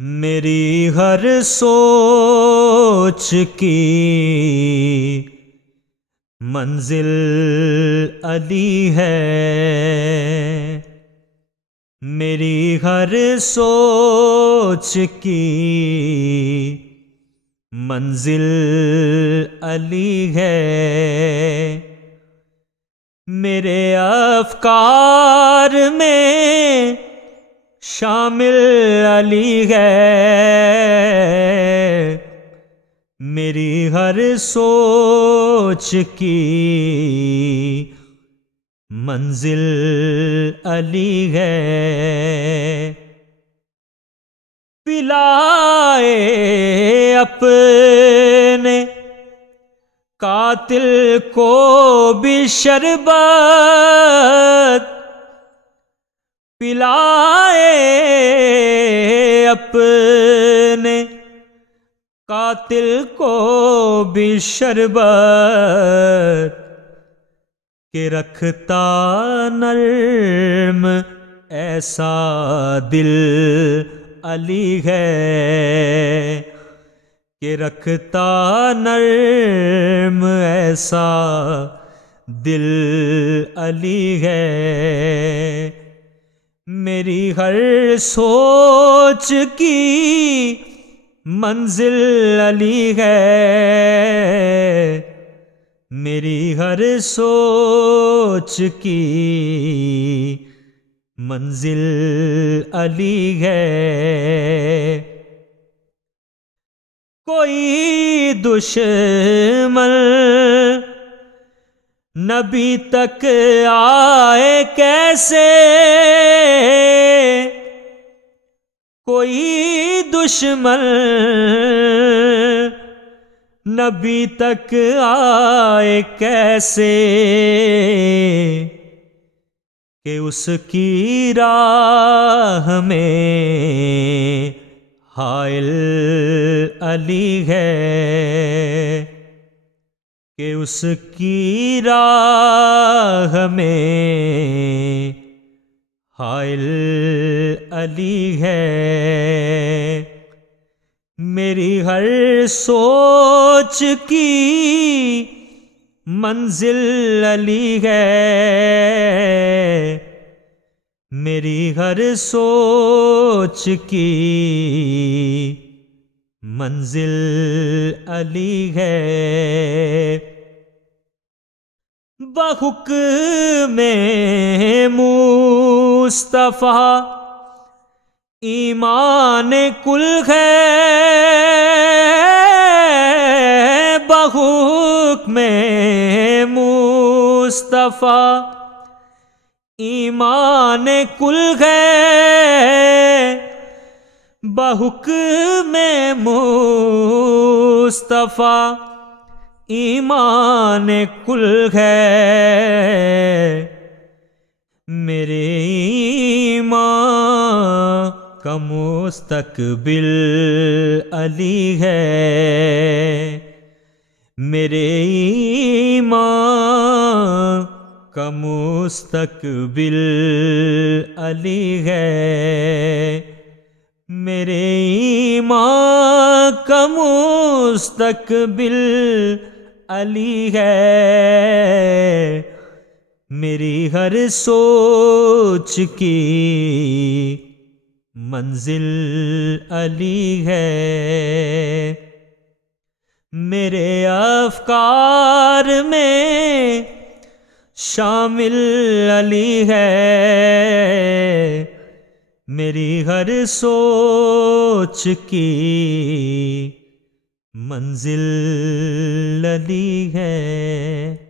میری ہر سوچ کی منزل علی ہے، میری ہر سوچ کی منزل علی ہے، میرے افکار میں شامل علی ہے، میری ہر سوچ کی منزل علی ہے، پلائے اپنے قاتل کو بھی شربت، پلائے اپنے قاتل کو بھی شربت، کہ رکھتا نرم ایسا دل علی ہے، کہ رکھتا نرم ایسا دل علی ہے، میری ہر سوچ کی منزل علی ہے، میری ہر سوچ کی منزل علی ہے، کوئی دشمن نبی تک آئے کیسے، کوئی دشمن نبی تک آئے کیسے، کہ اس کی راہ میں حائل علی ہے، کہ اس کی راہ میں حائل علی ہے، میری ہر سوچ کی منزل علی ہے، میری ہر سوچ کی منزل علی ہے، بحکم مصطفیٰ ایمان کل ہے، بحکم مصطفیٰ ایمان کل ہے، بحکم مصطفیٰ ایمان کل ہے، میرے ایمان کا مستقبل علی ہے، میرے ایمان کا مستقبل علی ہے، میرے ایمان کا مستقبل علی ہے، میری ہر سوچ کی منزل علی ہے، میرے افکار میں شامل علی ہے، میری ہر سوچ کی منزل علی ہے۔